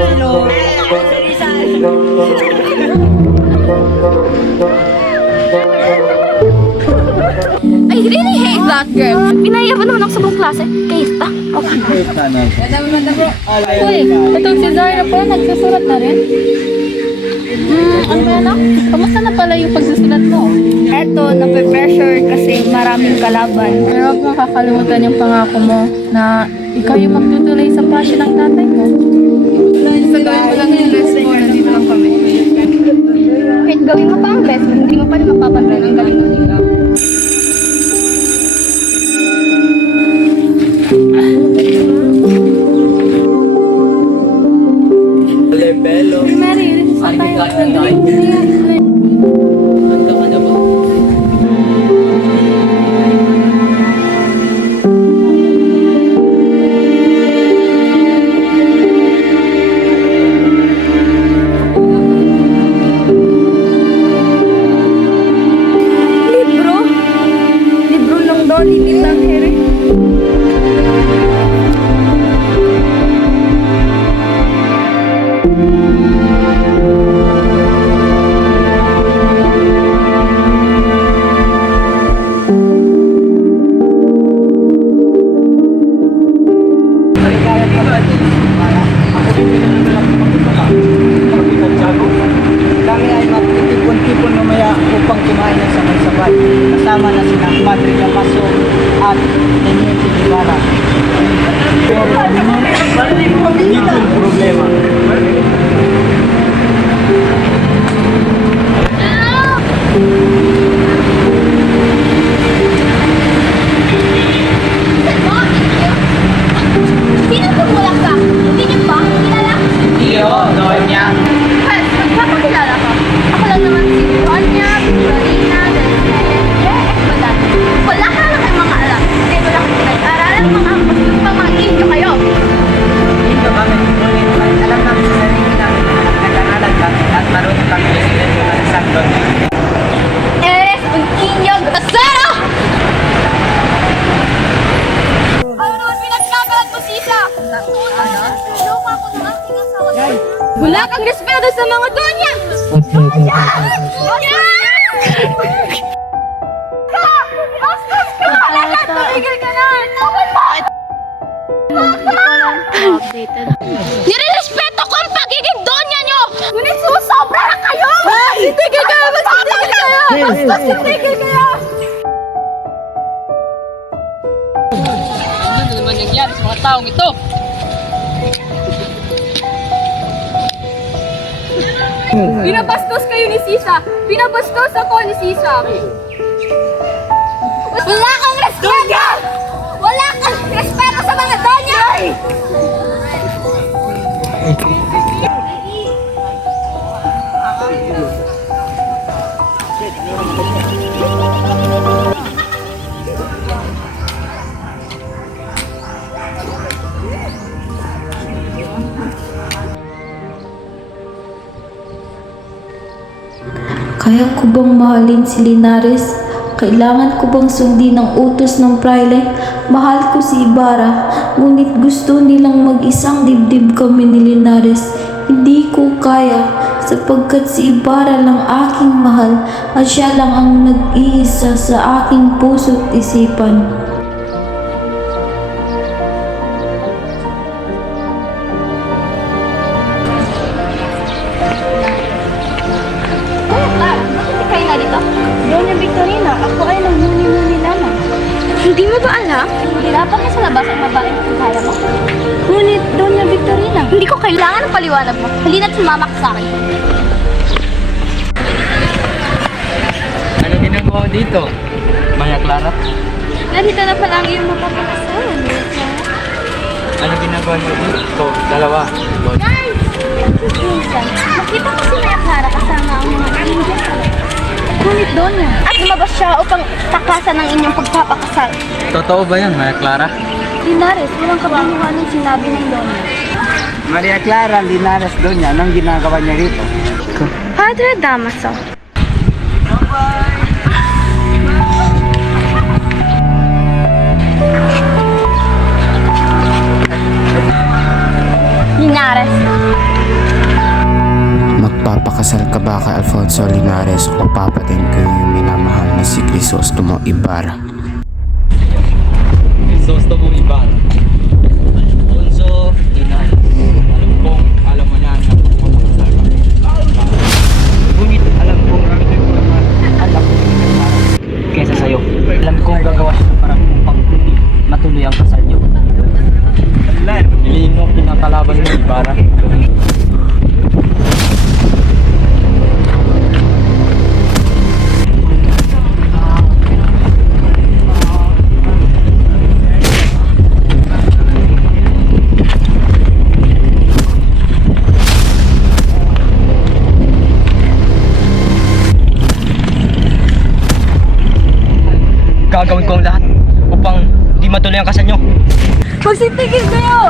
Hello. Rizal. I really hate that girl. Pinaya pa naman ako sa buong klase. Kaita. Okay. Uy, itong si Zara po, nagsusulat na rin. Ano ba na? Kamusta na pala yung pagsusulat mo? Eto, nape-pressure kasi maraming kalaban. Pero huwag mong kakalimutan yung pangako mo na ikaw yung magtutuloy sa passion ng tatay mo. Sa gawin mo lang yung best mo, nandito lang kami. Kahit gawin mo pa ang best, hindi mo pa rin mapapantay ng galing mo nila. Mary, sa tayo. Libro ng Dolly Bilang Harry. Kami ay magtitipon-tipon mamaya upang kumain ng sabay-sabay. Kasama na sina Padre Damaso at Teniente Guevara. Yung problema. Sino tumulak ka? Hindi niyo ba? Kilala? Iyo, Doña. Well, magpapakilala ka. Ako lang naman si Doña, Victorina, Espada. Wala ka lang kayong mga alam. Hindi wala kang pinag-aralan mga inyo kayo. Ito kami, ngunit alam namin sa sarili namin na nag-aralan kami at marunong kami resident ng San Doña. Eres un niño grosero! Ano naman pinagkakalat mo, Sisa? Ano? Lupa ko ng aking asawa. Wala kang respeto sa mga donya! Donya! Donya! Bastos ka! Alaga! Tumigil ka na! Tawal mo! Nirerespeto ko ang pagiging donya nyo! Ngunit susobra na kayo! Sitigil kayo! Magsitigil kayo! Bastos! Sitigil kayo! Ano naman nangyari sa mga taong ito? Binabastos kayo ni Sisa! Binabastos ako ni Sisa! Wala kang respeto! Wala kang respeto sa mga donya! Kaya ko bang mahalin si Linares? Kailangan ko bang sundin ang utos ng praile? Mahal ko si Ibarra, ngunit gusto nilang mag-isang dibdib kami ni Linares. Hindi ko kaya, sapagkat si Ibarra lang aking mahal at siya lang ang nag-iisa sa aking puso't isipan. Bakit kayo na dito? Doña Victorina, ako ay nagmuni-muni lamang. Hindi mo ba alam? Hindi dapat na sa labas ang babae ng kaya mo. Ngunit, Doña Victorina, hindi ko kailangan ng paliwanag mo. Halina't sumama ka sa akin. Ano ginagawa mo dito, Maya Clara? Narito na pala ang iyong mapapakasal. Ano ginagawa mo dito, dalawa? Minsan, makita ko si Maya Clara kasama ang mga Indian. Ngunit Doña, at lumabas siya upang takasan ang inyong pagpapakasal. Totoo ba yan, Maya Clara? Linares, walang kabuluhan ng sinabi ng Doña. Maria Clara Linares Doña, anong ginagawa niya rito? Padre Damaso. Linares, Magpapakasal ka ba kay Alfonso Linares o papatin ko yung minamahal na si Crisostomo Ibarra? Crisostomo Ibarra. Alfonso Linares. Alam mo na magpapakasal kami. Ngunit alam kong alam ko kaysa sa'yo. Alam kong gagawa siya ng parang upang matuloy ang kasal niyo. Piliin mo ang pinakalaban mo, Ibarra. Gagawin ko ang lahat upang di matuloy ang kasal niyo. Magsitigil kayo!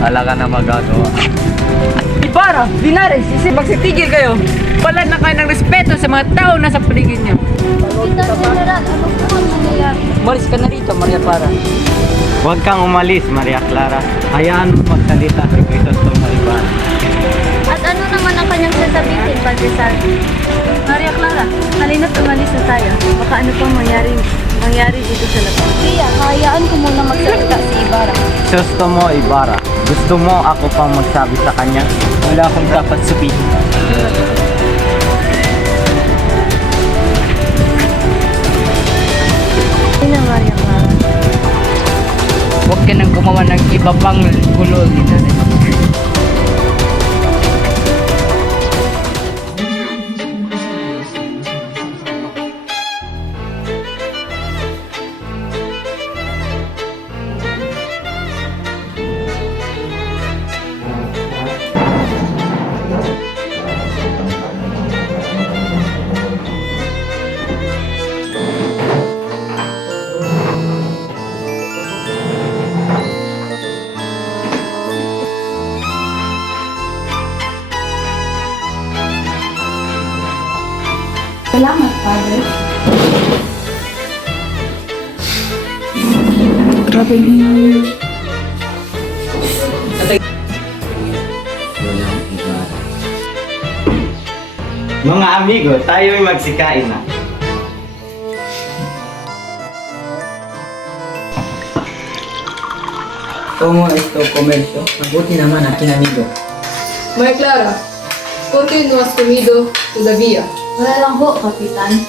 Wala ka na magagawa. Ibarra, Linares, magsitigil kayo. Wala na kayo ng respeto sa mga tao na sa paligid niyo. Kita General, ano po ang nangyayari? Umalis ka na rito, Maria Clara. Huwag kang umalis, Maria Clara. Hayaan mo magsalita si Crisostomo Ibarra. At ano naman ang kanyang sasabihin, Padre Salvi? Maria Clara, halina't umalis na tayo. Baka ano pang mangyari dito sa labas. Kaya, hayaan ko muna magsalita si Ibarra. Crisostomo Ibarra, gusto mo ako pang magsabi sa kanya? Wala akong dapat sabihin. Sino, Maria Clara? Huwag ka nang gumawa ng iba pang gulo, Linares. Salamat, Padre. Grabe niyo. Mga amigo, tayo'y magsikain na. Como esto comercio, mabuti naman ang kinamigo. Maria Clara, ¿por qué no has comido todavía? Wala lang ho, Kapitan.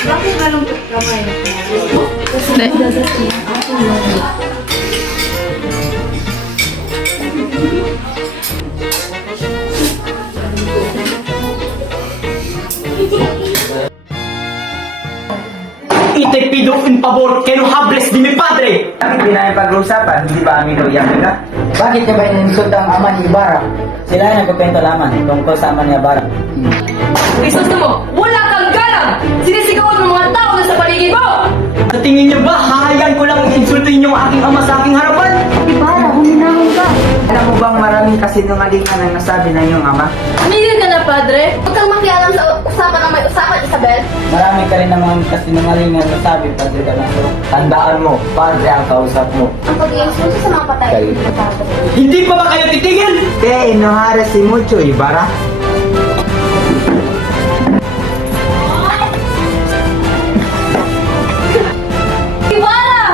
Bakit malungkot ka, Maria Clara? Kasi dadating ang aking lagi. Y te pido un favor que no hables de mi padre. Bakit di namin pag-uusapan? Hindi ba amigo Yamika? Bakit niya ba ininsulta ang ama ni Ibarra? Sila ay nagkukwento lamang tungkol sa ama ni Ibarra. Crisostomo, wala kang galang! Sinisigawan ng mga tao na sa paligid mo! Sa tingin niyo ba, hahayaan ko lang insultuin yung aking ama sa aking harapan? Ibarra, huminahon ka. Alam mo bang maraming kasinungalingan ang nasabi ng iyong ama? Tumigil ka na, Padre! Huwag kang makialam sa usapan ng may usapan, Isabel. Marami ka rin namang kasinungalingan nasabi, Padre Damaso. Tandaan mo, padre ang kausap mo. Ang pag-iinsulto sa mga patay. Hindi pa ba kayo titigil? Que enojar si mucho, Ibarra. Ibarra!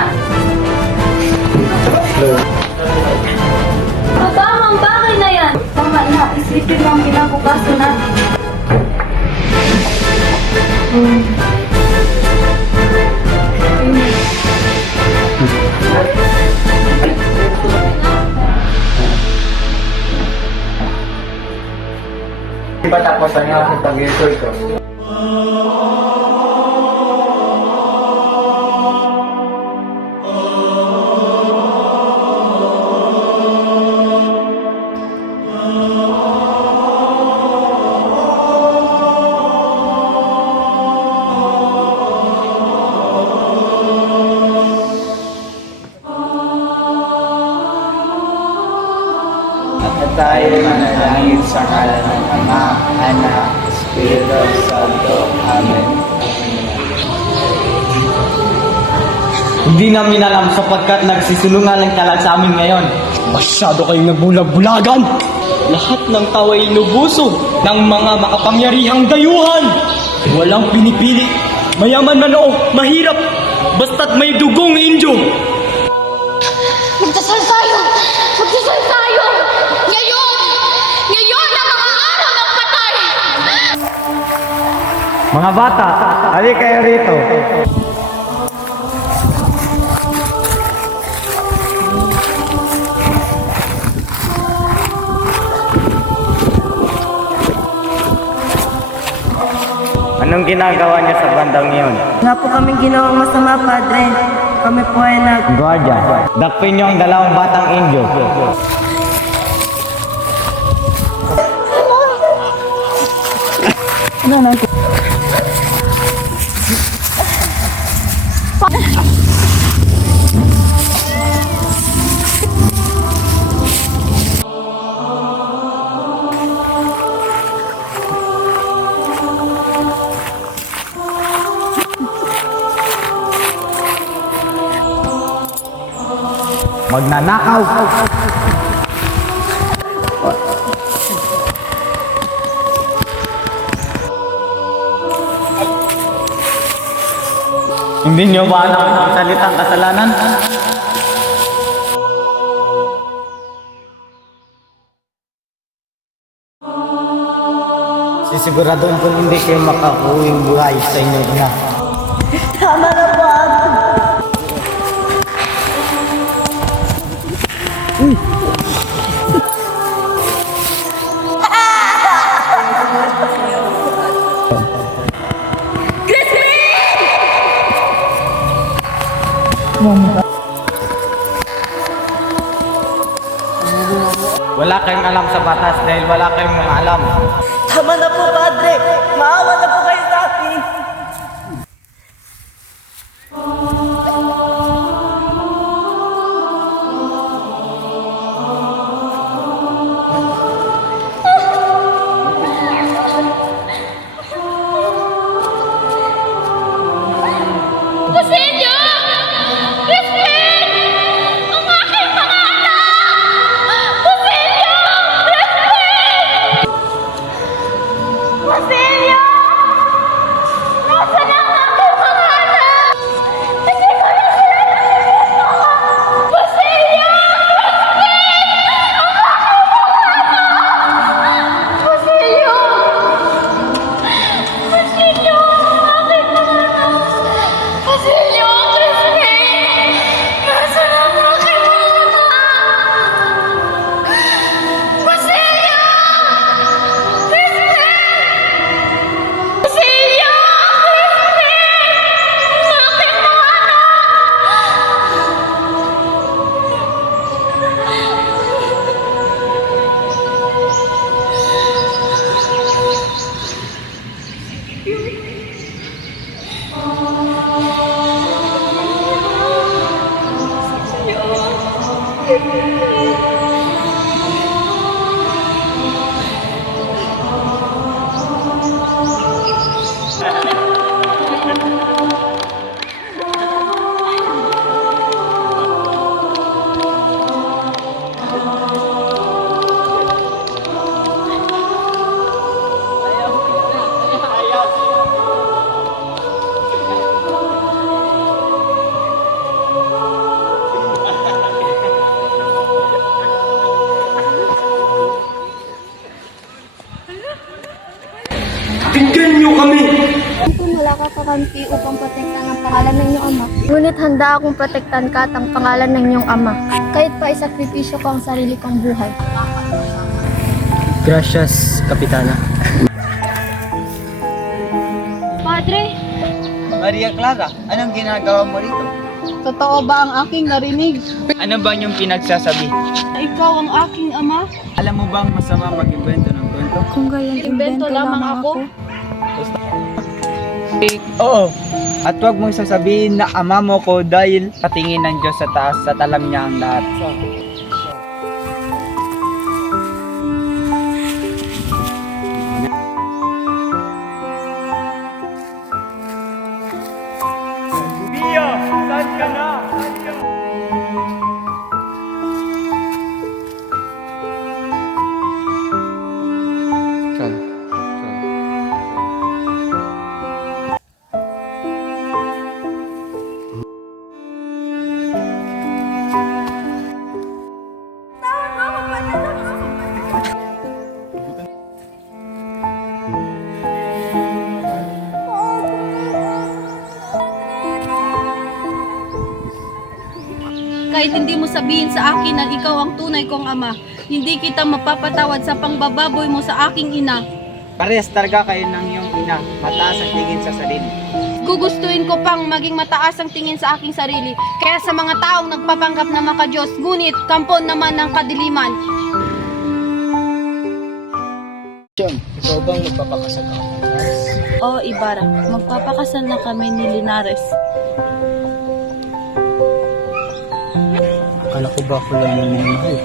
Matamang bagay na yan. Tama na, isipin mo ang kinabukasan natin. Di ba tapos ang aking pag-insulto? At tayo manalangin sa ngalan ng Ama, Anak, Espiritu Santo. Amen. Hindi namin alam sapagkat nagsisulungan ka lang sa amin ngayon. Masyado kayong nagbulag-bulagan! Lahat ng tao ay inubuso ng mga makapangyarihang dayuhan! Walang pinipili, mayaman man o mahirap, basta't may dugong Indio! Magdasal tayo! Magdasal tayo! Ngayon! Ngayon ang mga araw ng patay! Mga bata, hali kayo rito. Anong ginagawa niya sa bandang iyon? Nga po kami ginawang masama, Padre. Kami po ay Guardia, dakpin niyo ang dalawang batang Indio. Magnanakaw. Hindi niyo ba alam ang salitang kasalanan? Sisiguraduhin ko hindi kayo makakuwing buhay sa inyong ina. Wala kayong alam sa batas dahil wala kayong mga alam. Tama na po, Padre. Maawa na po kayo sa akin. Basilio! Crispin! Ang aking mga anak! Basilio! Crispin! Basilio! Nasaan ang aking mga anak? Hindi ko na sila nakikita! Basilio! Crispin! Ang aking mga anak! Basilio! Basilio! Ang aking mga anak! Basilio! Crispin! Nasaan ang aking mga anak? Basilio! Crispin! Basilio! Crispin! Ang aking mga Tingnan niyo kami! Kung wala ka kakampi upang protektahan ang pangalan ng iyong ama. Ngunit handa akong protektahan ka at ang pangalan ng iyong ama. Kahit pa isakripisyo ko ang sarili kong buhay. Gracias, Kapitana. Padre, Maria Clara, anong ginagawa mo rito? Totoo ba ang aking narinig? Ano ba yung pinagsasabi? Ikaw ang aking ama? Alam mo bang masama mag-invento ng kwento? Kung gayon, imbento lamang ako. Oo. At huwag mong sasabihin na ama mo ko dahil katingin ng Diyos sa taas sa talam niya ang lahat. Bia, saan ka na? kahit hindi mo sabihin sa akin na ikaw ang tunay kong ama. Hindi kita mapapatawad sa pangbababoy mo sa aking ina. Parehas talaga kayo ng iyong ina. Mataas ang tingin sa sarili. Gugustuhin ko pang maging mataas ang tingin sa aking sarili. Kaya sa mga taong nagpapanggap na makadiyos, ngunit kampon naman ng kadiliman. Ikaw bang magpapakasal ka? Oo, Ibarra. Magpapakasal na kami ni Linares. Akala ko ba ako lang yung minamahal?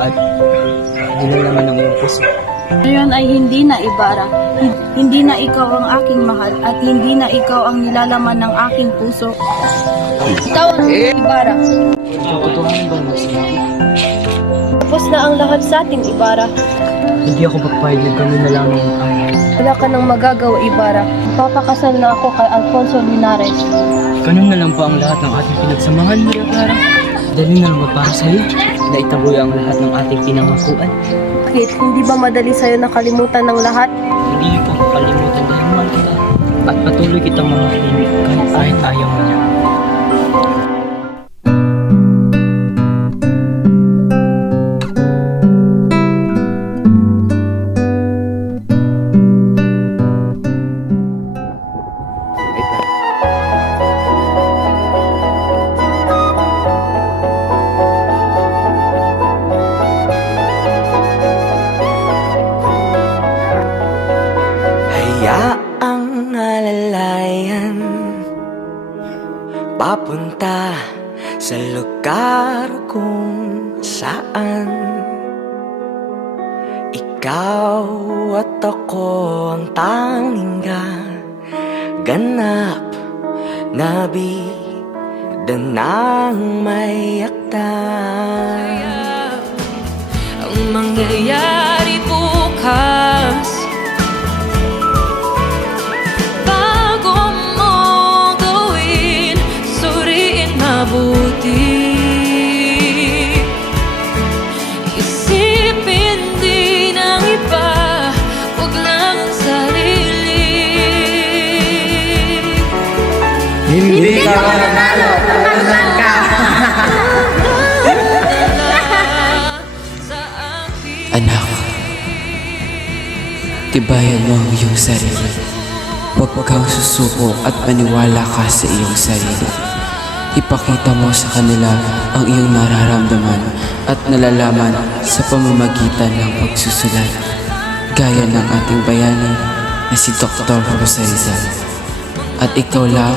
At dinalaman ng iyong puso. Ngayon ay hindi na, Ibarra. Hindi na ikaw ang aking mahal at hindi na ikaw ang nilalaman ng aking puso. Ikaw ang Ibarra. Katotohanan bang nagsinabi? Tapos na ang lahat sa atin, Ibarra. Hindi ako papayag na gano'n na lang ang amay. Wala ka nang magagawa, Ibarra. Papakasal na ako kay Alfonso Linares. Ganun na lang ba ang lahat ng ating pinagsamahan, Maria Clara? Dali na lang ba para sa'yo na itaboy ang lahat ng ating pinangakuan? Bakit? Hindi ba madali sa'yo nakalimutan ng lahat? Hindi ko makalimutan dahil mahal kita. At patuloy kitang mamahalin kahit ayaw mo niya. Hayaang alalayan papunta sa lugar kung saan ikaw at ako ang tanging ganap na bida ng may akda. Ang mangyayari bukas bago mo gawin, suriin mabuti. Isipin din ang iba, huwag lang ang sarili. Hindi ka mananalo, talunan ka! Anak, tibayan mo ang iyong sarili. Huwag kang susuko at maniwala ka sa iyong sarili. Ipakita mo sa kanila ang iyong nararamdaman at nalalaman sa pamamagitan ng pagsusulat. Gaya ng ating bayani na si Dr. Jose Rizal. At ikaw lang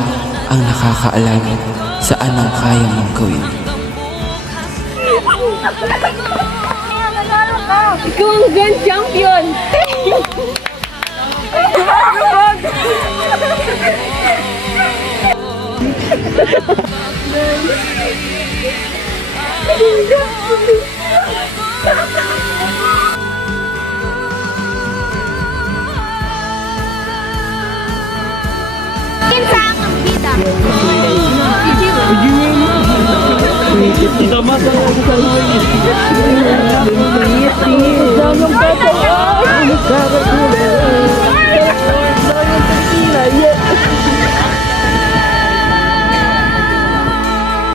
ang nakakaalam sa anong kaya mong gawin. Ikaw ang grand champion! Kinsa ang bida? Tama sa